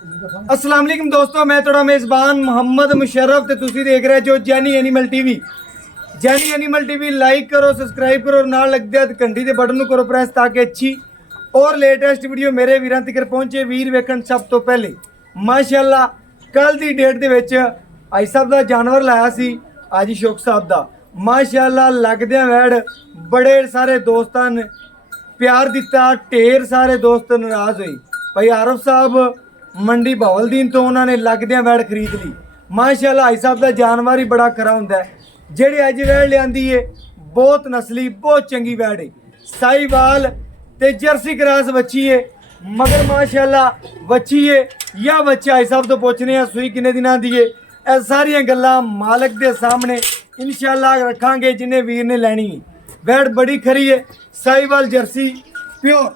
अस्सलाम वालेकुम दोस्तों, मैं थोड़ा मेज़बान मोहम्मद मुशर्रफ ते तुसी देख रहे जो Jenny animal TV. Jenny animal TV like करो, सब्सक्राइब करो, नाल लग दिया घंटी दे बटन करो प्रेस ताकि अच्छी और लेटेस्ट वीडियो मेरे वीरां तक पहुंचे। वीर वेखण सब तो पहले माशाअल्लाह कल दी डेट दे विच आई साहब दा जानवर लाया सी आज शौक साहब दा। माशाअल्लाह लगदे वैड़ बड़े सारे दोस्तां ने प्यार दिता, ढेर सारे दोस्त नाराज हुए। भाई आरफ साहब मंडी बहावलदीन तो उन्होंने लगदियां वैड़ खरीद ली। माशाअल्लाह भाई साहब का जानवर ही बड़ा खरा हुंदा है। जेड़ी अज वैड़ लियांदी है बहुत नस्ली बहुत चंगी वैड़ है, साहीवाल ते जर्सी क्रॉस बच्ची है। मगर माशाअल्लाह बच्ची है या बच्चा भाई साहब तो पूछने हैं सूई किन्ने दिनां दी है। ਇਹ ਸਾਰੀਆਂ ਗੱਲਾਂ मालक के सामने इंशाअल्लाह रखांगे जिन्हें वीर ने लैनी है। वैड़ बड़ी खरी है, साहीवाल जर्सी प्योर।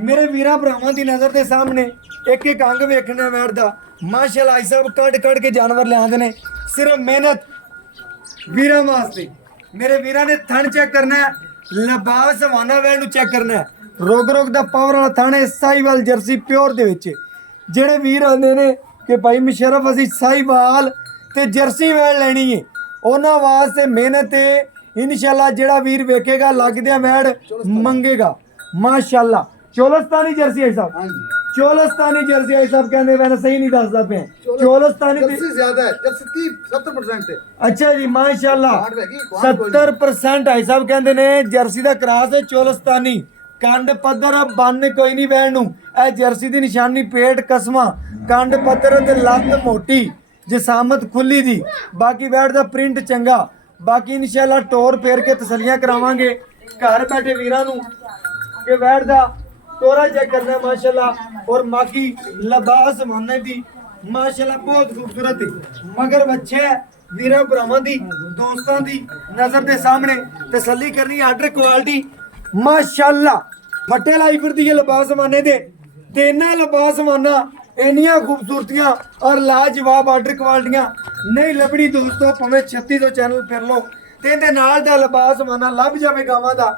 मेरे वीरां भरावां दी नज़र के सामने एक एक अंग वेखना वैड़ दा। माशाअल्लाह भाई साहब कट के जानवर लियादे ने, सिर्फ मेहनत वीरां वास्ते। मेरे वीरां ने थन चेक करना है, लिबास हवाना वैड़ नूं चेक करना है। रोग दा पावर वाला थन है साहीवाल जर्सी प्योर दे विच। जेड़े वीर आंदे ने कि भाई मुशर्रफ असीं साहीवाल ते जर्सी वैड़ लैनी है, उन्हां वास्ते मेहनत है। इंशाअल्लाह जेड़ा वीर वेखेगा लगदियां वैड़ मंगेगा। माशाअल्लाह चोलस्तानी जर्सी है साहब, चोलस्तानी जर्सी है साहब कहंदे मैंने सही नहीं दसदा पे चोलस्तानी जर्सी ज्यादा है, जर्सी 70% है। अच्छा जी माशाअल्लाह 70% है साहब कहंदे ने जर्सी दा क्रॉस है चोलस्तानी। कंड पत्थर बन कोई नहीं वैड़ नूं, ए जर्सी दी निशानी पेट कसमा कंड पत्थर ते लत्त मोटी जिसामत खुली दी। बाकी वैड़ दा प्रिंट चंगा। बाकी इंशाअल्लाह टोर फेर के तसलियां करावांगे घर बैठे वीरां नूं कि वैड़ दा तोरा चेक करना है माशाअल्लाह। और बाकी लिबास मानने दी माशाअल्लाह बहुत खूबसूरत है। मगर बच्चे वीरां भरावां दी दोस्तां दी नजर दे सामने तसल्ली करनी आर्डर क्वालिटी माशाअल्लाह फटे लाई फिरदी है लिबास माने दे तेना लिबास माना इन्नियां खूबसूरतियां और लाजवाब आर्डर क्वालिटियां नहीं लभड़ी दोस्तों। भावें 3600 चैनल फिर लो ते इहदे नाल दा लिबास माना लभ जावे गावां दा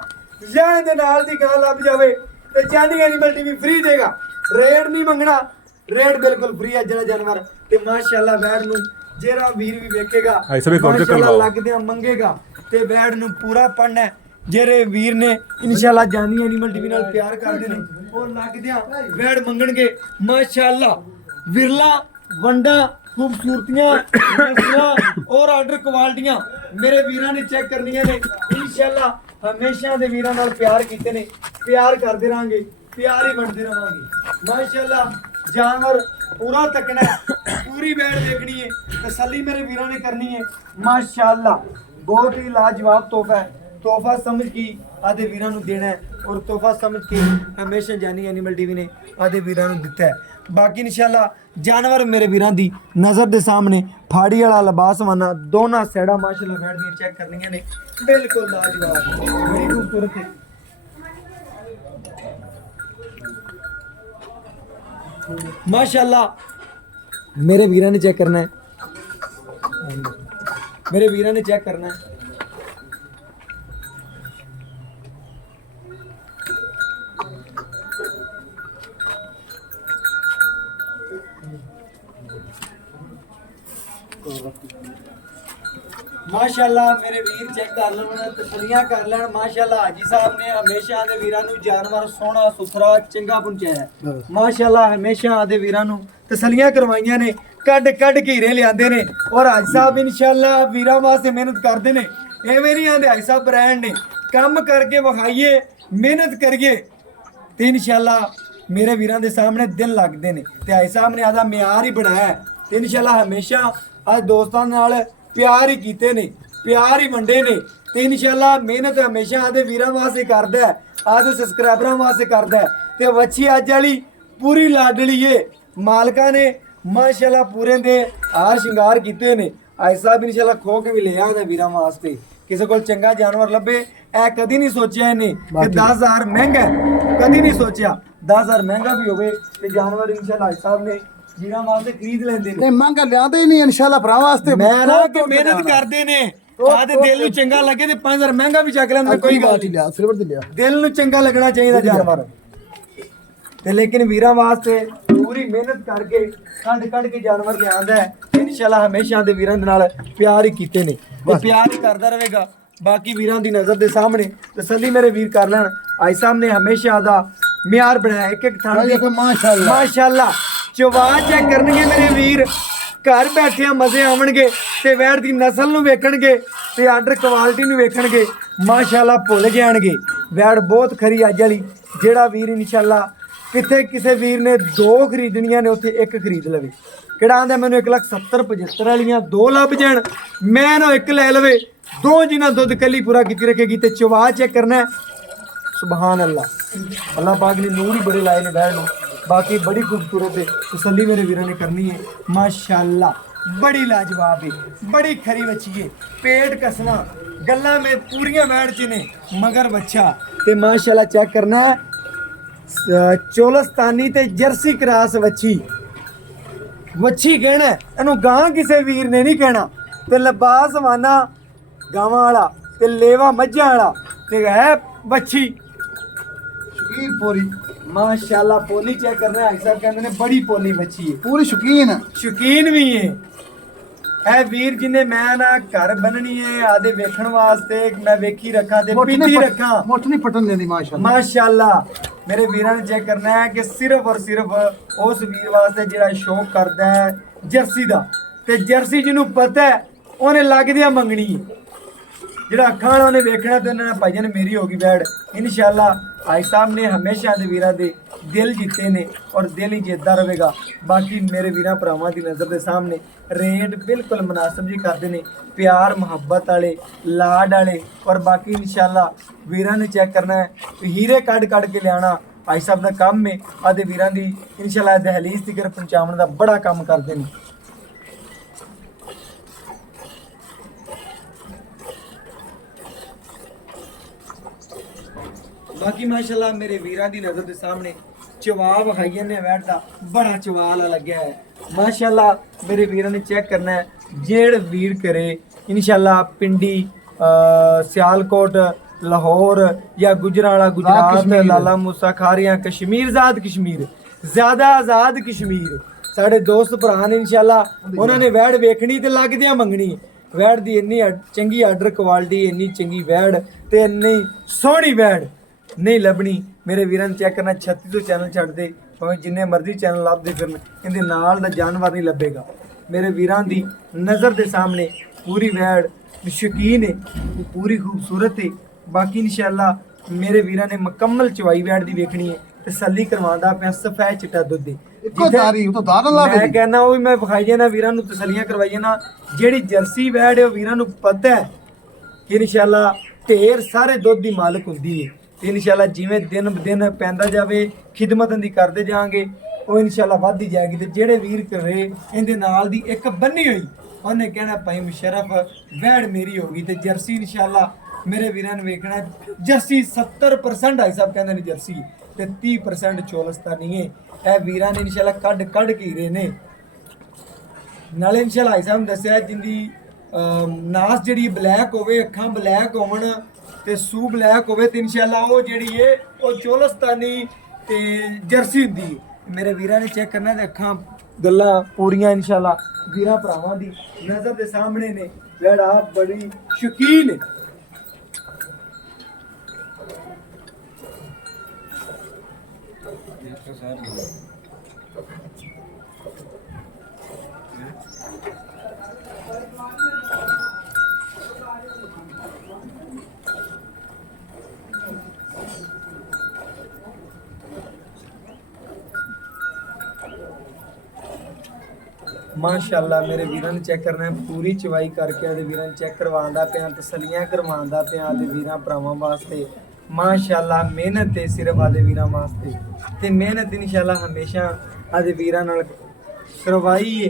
या इहदे नाल दी गां लभ जावे ते जैनी एनिमल टीवी फ्री देगा। रेट नहीं मंगना, रेट बिल्कुल फ्री है। जेड़ा जानवर ते माशाअल्लाह वैड़ नूं जेड़ा वीर भी वेखेगा माशाअल्लाह लगदियां मंगेगा ते वैड़ नूं पूरा पढ़ना है। जेरे वीर ने इंशाअल्लाह जानी एनिमल टीवी नाल प्यार करदे ने और लगदियां वैड़ मंगणगे माशाअल्लाह। विरला वंडा खूबसूरतियां नस्लां और आर्डर क्वालिटियां मेरे वीरां ने चेक करनियां ने। इंशाअल्लाह हमेशा दे वीरां नाल प्यार कीते ने, प्यार करदे रहांगे, प्यार ही बनते रहांगे। माशाअल्लाह जानवर पूरा तकना है, पूरी वैड़ देखनी है, तसल्ली मेरे वीरां ने करनी है। माशाअल्लाह बहुत ही लाजवाब तोहफा है। तोहफा समझ के आधे वीरां नूं देना है और तोहफा समझ के हमेशा जानी एनिमल टीवी ने आधे वीरां नूं दिता है। बाकी इंशाअल्लाह जानवर मेरे वीरां दी नज़र दे सामने फाड़ी वाला लिबास वाना दोनों सैड़ा माशाअल्लाह वैड़ दी चेक करनियां ने बिल्कुल लाजवाब बड़ी खूबसूरत है। माशाअल्लाह मेरे वीरां ने चेक करना है, मेरे वीरां ने चेक करना है। माशाअल्लाह मेरे वीर चेक कर लेन, तसलियां कर लेन। माशाअल्लाह हाजी साहब ने हमेशा आदे वीरां नूं जानवर सोहना सुथरा चंगा पहुंचाया है। माशाअल्लाह हमेशा आदे वीरां नूं तसलियां करवाइयां ने, कड के हीरे लियादे ने। और हाजी साहब इंशाअल्लाह वीरां वास्ते मेहनत करदे ने। एवें नहीं आंदे हाजी साहब ब्रांड ने काम करके विखाइए, मेहनत करिए ते इंशाअल्लाह मेरे वीरां दे सामने दिन लगदे ने। ते हाजी साहब ने आदा म्यार ही बनाया है ते इंशाअल्लाह हमेशा आज दोस्तां नाल प्यार ही कीते ने, प्यार ही वंडे ने ते इंशाअल्लाह मेहनत हमेशा आदे वीरां वास्ते करदा है, आदे सब्सक्राइबरां वास्ते करदा है। ते वच्छी अज वाली पूरी लाडली है, मालका ने माशाअल्लाह पूरे दे हार श्रृंगार कीते ने। आज साहब इंशाअल्लाह खो के भी ले आंदे वीरां वास्ते। किसी को चंगा जानवर लभे ऐ कदी नहीं सोचा इन्हें कि 10,000 महंगा है, कदी नहीं सोचा 10,000 महंगा भी होवे ते जानवर इंशाअल्लाह आज साहब ने जीरा वास्ते खरीद लेंदे ने। नहीं महंगा लियादे ही नहीं इंशाअल्लाह भरा वास्ते। मैं ना कि मेहनत करदे ने आदे दिल नूं चंगा लगे ते 5,000 महंगा भी चक लेंदे कोई गल नहीं। सिल्वर दी लिया दिल नूं चंगा लगना चाहिए जानवर ते लेकिन वीरां वास्ते ਪੂਰੀ ਮਿਹਨਤ ਕਰਕੇ ਕੱਢ ਕੇ ਜਾਨਵਰ ਲਿਆਂਦਾ ਹੈ। ਇਨਸ਼ਾਅੱਲਾ ਹਮੇਸ਼ਾ ਦੇ ਵੀਰਾਂ ਦੇ ਨਾਲ ਪਿਆਰ ਹੀ ਕੀਤੇ ਨੇ ਤੇ ਪਿਆਰ ਹੀ ਕਰਦਾ ਰਹੇਗਾ। ਬਾਕੀ ਵੀਰਾਂ ਦੀ ਨਜ਼ਰ ਦੇ ਸਾਹਮਣੇ ਤਸੱਲੀ ਮੇਰੇ ਵੀਰ ਕਰ ਲੈਣ। ਆਈ ਸਾਹਿਬ ਨੇ ਹਮੇਸ਼ਾ ਦਾ ਮਿਆਰ ਬਣਾਇਆ ਇੱਕ ਥਾਂ ਦੀ ਮਾਸ਼ਾਅੱਲਾ ਮਾਸ਼ਾਅੱਲਾ ਚਵਾ ਚੈੱਕ ਕਰਨਗੇ ਮੇਰੇ ਵੀਰ। ਘਰ ਬੈਠਿਆਂ ਮਜ਼ੇ ਆਉਣਗੇ ਤੇ ਵੈੜ ਦੀ ਨਸਲ ਨੂੰ ਵੇਖਣਗੇ ਤੇ ਆਰਡਰ ਕੁਆਲਿਟੀ ਨੂੰ ਵੇਖਣਗੇ। ਮਾਸ਼ਾਅੱਲਾ ਭੁੱਲ ਜਾਣਗੇ ਵੈੜ ਬਹੁਤ ਖਰੀ ਅੱਜ ਵਾਲੀ। ਜਿਹੜਾ ਵੀਰ ਇਨਸ਼ਾਅੱਲਾ ਕਿਤੇ ਕਿਸੇ ਵੀਰ ਨੇ 2 ਖਰੀਦਣੀਆਂ ਨੇ ਉੱਥੇ 1 ਖਰੀਦ ਲਵੇ। ਕਿਹੜਾ ਆਂਦਾ ਮੈਨੂੰ 1,70,75 ਵਾਲੀਆਂ 2 ਲੱਭ ਜਾਣ, ਮੈਂ ਨਾ 1 ਲੈ ਲਵੇ। 2 ਜਿਨ੍ਹਾਂ ਦੁੱਧ ਕੱਲੀ ਪੂਰਾ ਕੀਤੀ ਰੱਖੇਗੀ ਤੇ ਚਵਾ ਚੈੱਕ ਕਰਨਾ ਹੈ। ਸੁਭਾਨ ਅੱਲਾ, ਅੱਲਾਹ ਪਾਕ ਨੇ ਨੂਰ ਹੀ ਬੜੇ ਲਾਏ ਨੇ ਵੈੜ ਨੂੰ। बाकी बड़ी खूबसूरत है, तसल्ली मेरे वीरों ने करनी है। माशाल्लाह बड़ी लाजवाब है, बड़ी खरी बच्ची है। पेट कसना गल्ला में पूरियां बैठ च ने मगर बच्चा ते माशाल्लाह चेक करना है। चोलस्तानी ते जर्सी क्रास बच्ची कहना इनू गां किसी वीर ने नहीं कहना। ते लिबास माना गावां वाला ते लेवा मज्झां वाला ते है बच्ची शकीन पूरी माशाल्लाह। पोली चेक करना है साहब कहते ने बड़ी पोली बच्ची है, पूरी शौकीन भी है। ऐ वीर जिन्हें मैं ना घर बननी है आदे वेखण वास्ते मैं वेखी रखा ते पीती रखा मोट नहीं पटन देंदी माशाल्लाह। माशाल्लाह मेरे वीरां ने चेक करना है कि सिर्फ और सिर्फ उस वीर वास्ते जेड़ा शौक करदा है जर्सी दा ते जर्सी जिन्हों पता है उन्हें लगदियां मंगनी है। ਜਿਹੜਾ ਅੱਖਾਂ ਵਾਲਾ ਉਹਨੇ ਵੇਖਣਾ ਤੇ ਉਹਨਾਂ ਨੇ ਭਾਈਆਂ ਨੇ ਮੇਰੀ ਹੋ ਗਈ ਬੈੜ। ਇਨਸ਼ਾਅੱਲਾ ਭਾਈ ਸਾਹਿਬ ਨੇ ਹਮੇਸ਼ਾ ਦੇ ਵੀਰਾਂ ਦੇ ਦਿਲ ਜਿੱਤੇ ਨੇ ਔਰ ਦਿਲ ਹੀ ਜਿੱਤਦਾ ਰਹੇਗਾ। ਬਾਕੀ ਮੇਰੇ ਵੀਰਾਂ ਭਰਾਵਾਂ ਦੀ ਨਜ਼ਰ ਦੇ ਸਾਹਮਣੇ ਰੇਟ ਬਿਲਕੁਲ ਮੁਨਾਸਬ ਜੀ ਕਰਦੇ ਨੇ, ਪਿਆਰ ਮੁਹੱਬਤ ਵਾਲੇ ਲਾਡ ਵਾਲੇ। ਔਰ ਬਾਕੀ ਇਨਸ਼ਾਅੱਲਾ ਵੀਰਾਂ ਨੇ ਚੈੱਕ ਕਰਨਾ ਹੈ ਹੀਰੇ ਕੱਢ ਕੇ ਲਿਆਣਾ ਭਾਈ ਸਾਹਿਬ ਦਾ ਕੰਮ ਹੈ। ਆਦੇ ਵੀਰਾਂ ਦੀ ਇਨਸ਼ਾਅੱਲਾ ਦਹਲੀਜ਼ ਤੀਕਰ ਪਹੁੰਚਾਉਣ ਦਾ ਬੜਾ ਕੰਮ ਕਰਦੇ ਨੇ। बाकी माशाल्लाह मेरे वीरां दी नजर के सामने चवाब हाइयन ने वैट दा बड़ा चवाल लग्या है। माशाल्लाह मेरे वीरां ने चेक करना है जेड़ वीर करे इनशाअल्लाह पिंडी सियालकोट लाहौर या गुजरावाला गुजरात लाला मूसा खारियां कश्मीर ज्यादा आजाद कश्मीर साढ़े दोस्त भरा ने इनशाअल्लाह उन्होंने वैड़ वेखनी ते लगदियां मंगनी। वैड़ दी इन्नी चंगी आर्डर क्वालिटी इन्नी चंगी वैड़ ते इन्नी सोहनी वैड़ नहीं लभनी। मेरे वीरां ने चेक करना 3600 चैनल छड़ दे भावें जिन्ने मर्जी चैनल लभदे फिरन इहदे नाल दा जानवर नहीं लभेगा। मेरे वीरां दी नज़र दे सामने पूरी वैड़ शौकीन है, पूरी खूबसूरत है। बाकी इंशाअल्लाह मेरे वीरां ने मुकम्मल चवाई वैड़ दी वेखनी है, तसल्ली करवांदा पिया सफेद चिट्टा दुध दी। मैं कहना वो भी मैं विखाई जाना वीरां नूं तसल्लियां करवाई जाना। जेहड़ी जर्सी वैड़ है वीरां नूं पता है कि इंशाअल्लाह ढेर सारे दुध दी मालक हुंदी है। इनशाला जिमें दिन ब दिन पैंदा जावे खिदमत दी करते जाएंगे वो इनशाला वधदी जाएगी। तो जेड़े वीर करे इहदे नाल दी एक बन्नी हुई उन्हें कहना भाई मुशर्रफ वैड़ मेरी होगी। तो जर्सी इनशाला मेरे वीरां ने वेखना जर्सी 70% आई साहब कहंदे ने जर्सी ते 30% चोलस्तानी है। ए वीरां ने इनशाला कड के हीरे ने नाले इनशाला आई साहब दस्सिया जिंदी नास जिहड़ी ब्लैक होवे अखां ब्लैक होवन ते सू ब्लैक होवे ते इंशाअल्लाह वो जिहड़ी है वो चोलस्तानी ते जर्सी हुंदी है। मेरे वीरां ने चेक करना ते अखां गल्लां पूरियां इंशाअल्लाह वीरां भरावां दी नज़र दे सामने ने। वैड़ा बड़ी शौकीन है। माशाअल्लाह मेरे वीरां ने चेक करना है पूरी चवाई करके आदे वीरां चेक करवांदा पिया तसलियां करवांदा पिया आदे वीरां भरावां वास्ते। माशाअल्लाह मेहनत है सिर्फ आदे वीरां वास्ते ते मेहनत इंशाअल्लाह हमेशा आदे वीरां नाल करवाई है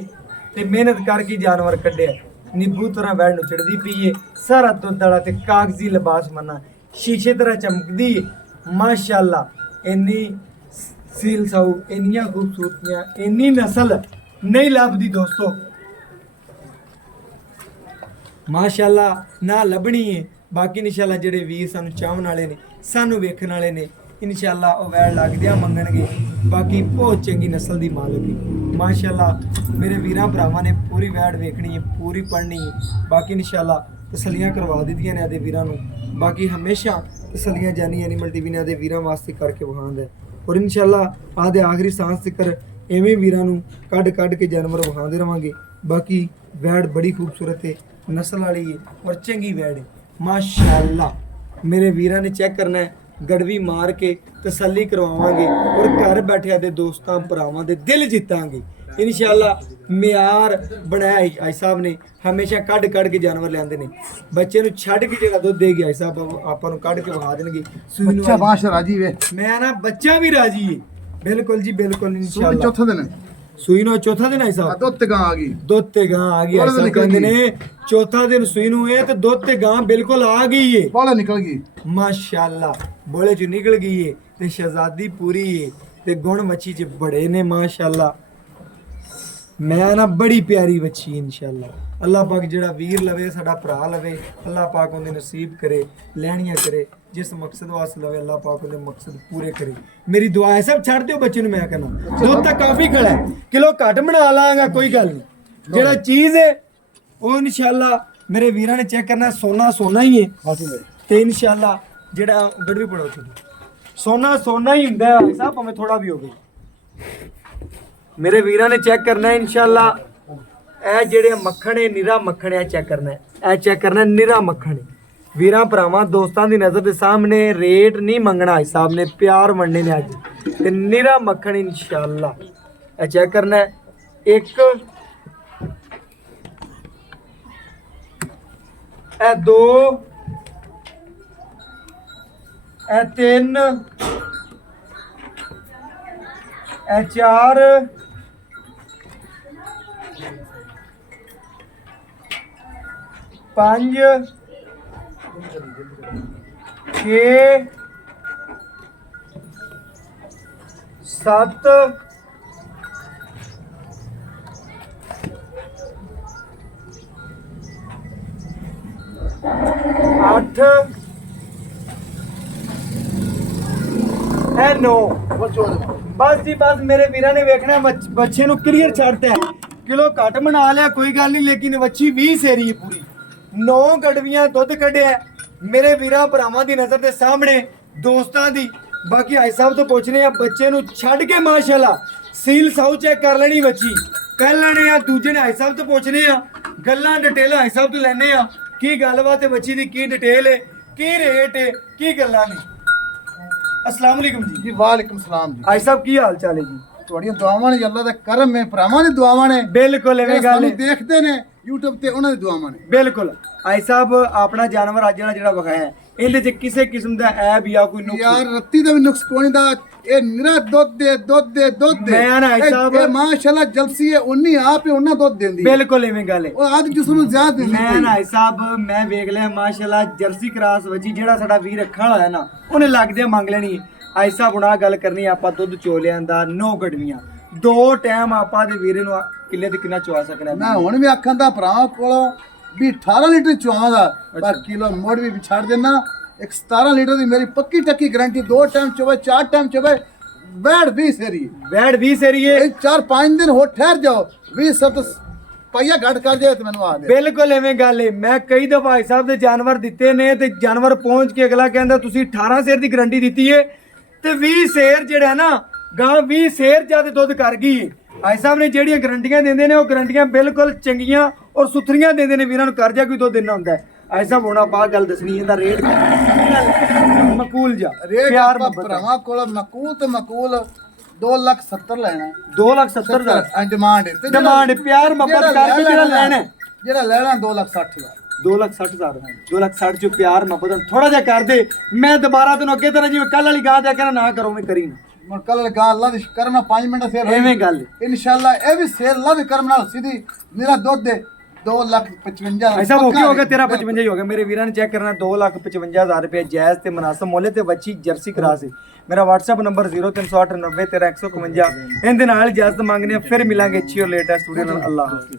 ते मेहनत करके जानवर कढिया नींबू तरह वैड़ नूं चढ़दी पई है। सारा दुध वाला ते कागजी लिबास मना शीशे तरह चमकदी है। माशाअल्लाह इन्नी सील साऊ इन्नियां खूबसूरतियां इन्नी नस्ल नहीं लभदी दोस्तों। माशाअल्लाह ना लभनी है। बाकी इंशाअल्लाह जेडे वीर सानू चाहण वाले ने सानू वेखण वाले ने इंशाअल्लाह ओ वैड़ लगदियां मंगणगे। ਬਾਕੀ ਬਹੁਤ ਚੰਗੀ ਨਸਲ ਦੀ ਮਾਲਕ ਹੈ ਮਾਸ਼ਾਅੱਲਾ। ਮੇਰੇ ਵੀਰਾਂ ਭਰਾਵਾਂ ਨੇ ਪੂਰੀ ਵੈੜ ਵੇਖਣੀ ਹੈ, ਪੂਰੀ ਪੜ੍ਹਨੀ ਹੈ। ਬਾਕੀ ਇਨਸ਼ਾਅੱਲਾ ਤਸੱਲੀਆਂ ਕਰਵਾ ਦਿੱਤੀਆਂ ਨੇ ਆਦੇ ਵੀਰਾਂ ਨੂੰ। ਬਾਕੀ ਹਮੇਸ਼ਾ ਤਸੱਲੀਆਂ ਜਾਨੀ ਐਨੀਮਲ ਟੀਵੀ ਨੇ ਆਦੇ ਵੀਰਾਂ ਵਾਸਤੇ ਕਰਕੇ ਵਿਖਾਉਂਦਾ ਔਰ ਇਨਸ਼ਾਅੱਲਾ ਆਦੇ ਆਖਰੀ ਸਾਂਸ ਤੱਕ ਐਵੇਂ ਵੀਰਾਂ ਨੂੰ ਕੱਢ ਕੇ ਜਾਨਵਰ ਵਿਖਾਉਂਦੇ ਰਵਾਂਗੇ। ਬਾਕੀ ਵੈੜ ਬੜੀ ਖੂਬਸੂਰਤ ਹੈ, ਨਸਲ ਵਾਲੀ ਹੈ ਔਰ ਚੰਗੀ ਵੈੜ ਹੈ ਮਾਸ਼ਾਅੱਲਾ। ਮੇਰੇ ਵੀਰਾਂ ਨੇ ਚੈੱਕ ਕਰਨਾ ਹੈ, ਗੜਵੀ ਮਾਰ ਕੇ ਤਸੱਲੀ ਕਰਵਾਵਾਂਗੇ ਔਰ ਘਰ ਬੈਠਿਆਂ ਦੇ ਦੋਸਤਾਂ ਭਰਾਵਾਂ ਦੇ ਦਿਲ ਜਿੱਤਾਂਗੇ ਇਨਸ਼ਾਅੱਲਾ। ਮਿਆਰ ਬਣਾਇਆ ਆਈ ਸਾਹਿਬ ਨੇ, ਹਮੇਸ਼ਾ ਕੱਢ ਕੇ ਜਾਨਵਰ ਲਿਆਂਦੇ ਨੇ। ਬੱਚੇ ਨੂੰ ਛੱਡ ਕੇ ਜਿਹੜਾ ਦੁੱਧ ਦੇਗੀ ਆਈ ਸਾਹਿਬ ਆਪਾਂ ਨੂੰ ਕੱਢ ਕੇ ਵਿਖਾ ਦੇਣਗੇ। ਸੂਈ ਬੱਚਾ ਬਾਸ਼ ਰਾਜੀ ਵੇ, ਮੈਂ ਨਾ ਬੱਚਾ ਵੀ ਰਾਜੀ ਹੈ। ਬਿਲਕੁਲ ਜੀ ਬਿਲਕੁਲ ਇਨਸ਼ਾਅੱਲਾ। ਚੌਥਾ ਦਿਨ ਸੂਈ ਨੂੰ ਚੌਥਾ ਦਿਨ ਆਈ ਸਾਹਿਬ, ਦੁੱਧ ਤੇ ਗਾਂ ਆ ਗਈ, ਦੁੱਧ ਤੇ ਗਾਂ ਆ ਗਈ ਆਈ ਸਾਹਿਬ ਕਹਿੰਦੇ ਨੇ ਚੌਥਾ ਦਿਨ ਸੂਈ ਨੂੰ ਇਹ ਤੇ ਦੁੱਧ ਤੇ ਗਾਂ ਬਿਲਕੁਲ ਆ ਗਈ ਏ, ਬਾਲਾ ਨਿਕਲ ਗਈ ਮਾਸ਼ਾਅੱਲਾ। ਬੋਲੇ ਚ ਨਿਕਲ ਗਈ ਏ ਤੇ ਸ਼ਹਿਜ਼ਾਦੀ ਪੂਰੀ ਏ ਤੇ ਗੁਣ ਮੱਛੀ ਚ ਬੜੇ ਨੇ ਮਾਸ਼ਾਅੱਲਾ। ਮੈਂ ਨਾ ਬੜੀ ਪਿਆਰੀ ਬੱਚੀ ਇਨਸ਼ਾਅੱਲਾ। ਅੱਲਾਹ ਪਾਕ ਜਿਹੜਾ ਵੀਰ ਲਵੇ ਸਾਡਾ ਭਰਾ ਲਵੇ, ਅੱਲਾਹ ਪਾਕ ਉਹਦੇ ਨਸੀਬ ਕਰੇ, ਲੈਣੀਆਂ ਕਰੇ, ਜਿਸ ਮਕਸਦ ਵਾਸਤੇ ਲਵੇ ਅੱਲਾਹ ਪਾਕ ਉਹਦੇ ਮਕਸਦ ਪੂਰੇ ਕਰੇ। ਮੇਰੀ ਦੁਆ ਹੈ ਸਭ ਛੱਡ ਦਿਓ ਬੱਚੇ ਨੂੰ। ਮੈਂ ਕਹਿੰਦਾ ਦੁੱਧ ਤਾਂ ਕਾਫੀ ਖੜਾ ਹੈ, ਕਿਲੋ ਘੱਟ ਬਣਾ ਲਾਂਗਾ ਕੋਈ ਗੱਲ ਨਹੀਂ। ਜਿਹੜਾ ਚੀਜ਼ ਹੈ ਉਹ ਇਨਸ਼ਾਅੱਲਾ ਮੇਰੇ ਵੀਰਾਂ ਨੇ ਚੈੱਕ ਕਰਨਾ, ਸੋਨਾ ਹੀ ਹੈ ਤੇ ਇਨਸ਼ਾਅੱਲਾ ਜਿਹੜਾ ਗੜਵੀ ਪੜੋ ਸੋਨਾ ਹੀ ਹੁੰਦਾ ਹੈ ਸਾਹਿਬ, ਭਾਵੇਂ ਥੋੜਾ ਵੀ ਹੋਵੇ। ਮੇਰੇ ਵੀਰਾਂ ਨੇ ਚੈੱਕ ਕਰਨਾ ਇਨਸ਼ਾਅੱਲਾ। ਇਹ ਜਿਹੜੇ ਮੱਖਣ ਹੈ ਨਿਰਾ ਮੱਖਣ ਹੈ, ਚੈੱਕ ਕਰਨਾ ਇਹ ਚੈੱਕ ਕਰਨਾ ਨਿਰਾ ਮੱਖਣ ਹੈ। ਵੀਰਾਂ ਭਰਾਵਾਂ ਦੋਸਤਾਂ ਦੀ ਨਜ਼ਰ ਦੇ ਸਾਹਮਣੇ ਰੇਟ ਨਹੀਂ ਮੰਗਣਾ ਹੈ ਸਾਹਿਬ ਨੇ, ਪਿਆਰ ਵੰਡਣੇ ਨੇ ਅੱਜ ਤੇ ਨਿਰਾ ਮੱਖਣ ਇਨਸ਼ਾਅੱਲਾ। ਇਹ ਚੈੱਕ ਕਰਨਾ ਹੈ, ਇੱਕ ਇਹ ਦੋ ਇਹ ਤਿੰਨ ਇਹ ਚਾਰ ਪੰਜ ਛੇ ਸੱਤ ਅੱਠ ਇਹ 9। ਬਸ ਜੀ ਬਸ ਮੇਰੇ ਵੀਰਾਂ ਨੇ ਵੇਖਣਾ ਬੱਚੇ ਨੂੰ ਕਲੀਅਰ ਛੱਡਦਾ ਕਿਲੋ ਘੱਟ ਬਣਾ ਲਿਆ ਕੋਈ ਗੱਲ ਨਹੀਂ, ਲੇਕਿਨ ਵੱਛੀ 20 ਸੇਰੀ ਹੈ ਪੂਰੀ, 9 ਗੜਵੀਆਂ ਦੁੱਧ ਕੱਢਿਆ ਮੇਰੇ ਵੀਰਾਂ ਭਰਾਵਾਂ ਦੀ ਨਜ਼ਰ ਦੇ ਸਾਹਮਣੇ ਦੋਸਤਾਂ ਦੀ। ਬਾਕੀ ਆਈ ਸਾਹਿਬ ਤੋਂ ਪੁੱਛਨੇ ਆ ਬੱਚੇ ਨੂੰ ਛੱਡ ਕੇ ਮਾਸ਼ਾਅੱਲਾ ਸੀਲ ਸਾਊ ਚੈੱਕ ਕਰ ਲੈਣੀ ਬੱਚੀ ਕਰ ਲੈਣੇ ਆ। ਦੂਜੇ ਨੇ ਆਈ ਸਾਹਿਬ ਤੋਂ ਪੁੱਛਨੇ ਆ ਗੱਲਾਂ ਡਿਟੇਲ ਆਈ ਸਾਹਿਬ ਤੋਂ ਲੈਣੇ ਆ, ਕੀ ਗੱਲਬਾਤ ਹੈ ਬੱਚੀ ਦੀ, ਕੀ ਡਿਟੇਲ ਹੈ, ਕੀ ਰੇਟ ਹੈ, ਕੀ ਗੱਲਾਂ ਨੇ। अस्सलाम वालेकुम जी। जी वालेकुम सलाम जी। आई साहब की हाल चाल है जी? ਤੁਹਾਡੀਆਂ ਦੁਆਵਾਂ ਨੇ, ਅੱਲਾਹ ਦਾ ਕਰਮ ਹੈ, ਭਰਾਵਾਂ ਦੀ ਦੁਆਵਾਂ ਨੇ। ਬਿਲਕੁਲ ਐਵੇਂ ਗੱਲ ਹੈ, ਸਾਨੂੰ ਦੇਖਦੇ ਨੇ YouTube ਤੇ, ਉਹਨਾਂ ਦੀ ਦੁਆਵਾਂ ਨੇ। ਬਿਲਕੁਲ ਆਈ ਸਾਹਿਬ ਆਪਣਾ ਜਾਨਵਰ ਅੱਜ ਜਿਹੜਾ ਵਿਖਾਇਆ ਇਹਦੇ ਚ ਕਿਸੇ ਕਿਸਮ ਦਾ ਐਬ ਜਾਂ ਕੋਈ ਨੁਕਸ ਯਾਰ ਰੱਤੀ ਦਾ ਵੀ ਨੁਕਸ ਕੋਈ ਦਾ, ਇਹ ਨਿਰਾ ਦੁੱਧ ਦੇ ਮੈਂ ਨਾ ਆਈ ਸਾਹਿਬ ਇਹ ਮਾਸ਼ਾਅੱਲਾ ਜਲਸੀ ਹੈ, ਉਨੀ ਆਪ ਹੀ ਉਹਨਾਂ ਦੁੱਧ ਦਿੰਦੀ। ਬਿਲਕੁਲ ਐਵੇਂ ਗੱਲ ਹੈ, ਉਹ ਆਦ ਜਿਸ ਨੂੰ ਜ਼ਿਆਦਾ ਦਿੰਦੀ। ਮੈਂ ਨਾ ਆਈ ਸਾਹਿਬ ਮੈਂ ਵੇਖ ਲਿਆ ਮਾਸ਼ਾਅੱਲਾ ਜਰਸੀ ਕਰਾਸ ਵਜੀ ਜਿਹੜਾ ਸਾਡਾ ਵੀਰ ਰੱਖਣ ਵਾਲਾ ਹੈ ਨਾ ਉਹਨੇ ਲੱਗਦੇ ਮੰਗ ਲੈਣੀ ਆਈ ਸਾਹਿਬ। ਹੁਣ ਆ ਗੱਲ ਕਰਨੀ ਆਪਾਂ ਦੁੱਧ ਚੋਲਿਆਂ ਦਾ 9 ਗੜਵੀਆਂ 2 ਟਾਈਮ ਆਪਾਂ ਦੇ ਵੀਰੇ ਨੂੰ ਕਿੱਲੇ ਤੇ ਕਿੰਨਾ ਚਵਾ ਸਕਣਾ। ਮੈਂ ਹੁਣ ਵੀ ਆਖਾਂ ਦਾ ਭਰਾ ਕੋਲੋਂ ਵੀ 18 ਲੀਟਰ ਚਵਾਉਂਦਾ, ਪਰ ਕਿਲੋ ਮੋੜ ਵੀ ਛੱਡ ਦੇਣਾ। ਇੱਕ 17 ਲੀਟਰ ਦੀ ਮੇਰੀ ਪੱਕੀ ਟੱਕੀ ਗਾਰੰਟੀ, 2 ਟਾਈਮ ਚੋਵੇ 4 ਟਾਈਮ ਚੋਵੇ। ਵੈੜ 20 ਸੇਰੀ, ਵੈੜ 20 ਸੇਰੀ ਹੈ। 4-5 ਦਿਨ ਹੋ ਠਹਿਰ ਜਾਓ, 20 ਸਭ ਪਈਆ ਘੱਟ ਕਰ ਜਾਏ ਤੇ ਮੈਨੂੰ ਆ ਦੇ। ਬਿਲਕੁਲ ਐਵੇਂ ਗੱਲ ਹੈ, ਮੈਂ ਕਈ ਦਫਾ ਭਾਈ ਸਾਹਿਬ ਦੇ ਜਾਨਵਰ ਦਿੱਤੇ ਨੇ ਤੇ ਜਾਨਵਰ ਪਹੁੰਚ ਕੇ ਅਗਲਾ ਕਹਿੰਦਾ ਤੁਸੀਂ 18 ਸੇਰ ਦੀ ਗਾਰੰਟੀ ਦਿੱਤੀ ਹੈ ਤੇ 20 ਸੇਰ ਜਿਹੜਾ ਨਾ ਗਾਂ 20 ਸੇਰ ਜਦ ਦੁੱਧ ਕਰ ਗਈ। ਭਾਈ ਸਾਹਿਬ ਨੇ ਜਿਹੜੀਆਂ ਗਾਰੰਟੀਆਂ ਦਿੰਦੇ ਨੇ ਉਹ ਗਾਰੰਟੀਆਂ ਬਿਲਕੁਲ ਚੰਗੀਆਂ ਔਰ ਸੁਥਰੀਆਂ ਦਿੰਦੇ ਨੇ ਵੀਰਾਂ ਨੂੰ, ਕਰ ਜਾ ਕੋਈ ਦੁੱਧ ਦੇਣਾ ਹੁੰਦਾ ਹੈ। ਭਾਈ ਸਾਹਿਬ ਹੁਣ ਆਪਾਂ ਗੱਲ ਦੱਸਣੀ ਇਹਦਾ ਰੇਟ ਮਕੂਲ ਜਾ ਰੇਟ ਪਿਆਰ ਆਪਾਂ ਭਰਾਵਾਂ ਕੋਲ ਮਕੂਲ ਤੇ ਮਕੂਲ 2,70,000 ਲੈਣਾ। 2,70,000 ਡਿਮਾਂਡ ਹੈ, ਡਿਮਾਂਡ ਪਿਆਰ ਮੁਹੱਬਤ ਕਰਕੇ ਜਿਹੜਾ ਲੈਣਾ ਜਿਹੜਾ ਲੈਣਾ 2,60,000 2,60,000 2,60,000 ਚ ਪਿਆਰ ਮੁਹੱਬਤ ਥੋੜਾ ਜਿਹਾ ਕਰ ਦੇ। ਮੈਂ ਦੁਬਾਰਾ ਤੈਨੂੰ ਅੱਗੇ ਤਰ੍ਹਾਂ ਜਿਵੇਂ ਕੱਲ ਵਾਲੀ ਗਾਂ ਤੇ ਕਹਿਣਾ ਨਾ ਕਰੋ ਮੈਂ ਕਰੀ ਨਾ ਕੱਲ ਗਾਂ ਅੱਲਾ ਦੀ ਕਰਨਾ 5 ਮਿੰਟ ਸੇਰ ਐਵੇਂ ਗੱਲ ਇਨਸ਼ਾਅੱਲਾ ਇਹ ਵੀ ਸੇਰ ਅੱਲਾ ਦੇ ਕਰਮ ਨਾਲ ਸਿੱਧੀ ਮੇਰਾ ਦੁੱਧ ਦੇ 2,55,000 ਐਸਾ ਹੋ ਗਿਆ ਹੋਗਾ ਤੇਰਾ 55 ਹੀ ਹੋ ਗਿਆ। ਮੇਰੇ ਵੀਰਾਂ ਨੇ ਚੈੱਕ ਕਰਨਾ 2,55,000 ਰੁਪਏ ਜਾਇਜ਼ ਤੇ ਮੁਨਾਸਬ ਮੁੱਲ ਤੇ ਬੱਚੀ ਜਰਸੀ ਕਰਾ ਸੀ। ਮੇਰਾ WhatsApp ਨੰਬਰ 0308 90 13 151। ਇਹਦੇ ਨਾਲ ਇਜਾਜ਼ਤ ਮੰਗਨੇ, ਫਿਰ ਮਿਲਾਂਗੇ ਅੱਛੀ ਔਰ ਲੇਟੈਸਟ ਵੀਡੀਓ ਨਾਲ। ਅੱਲਾਹ ਹਾਫਿਜ਼।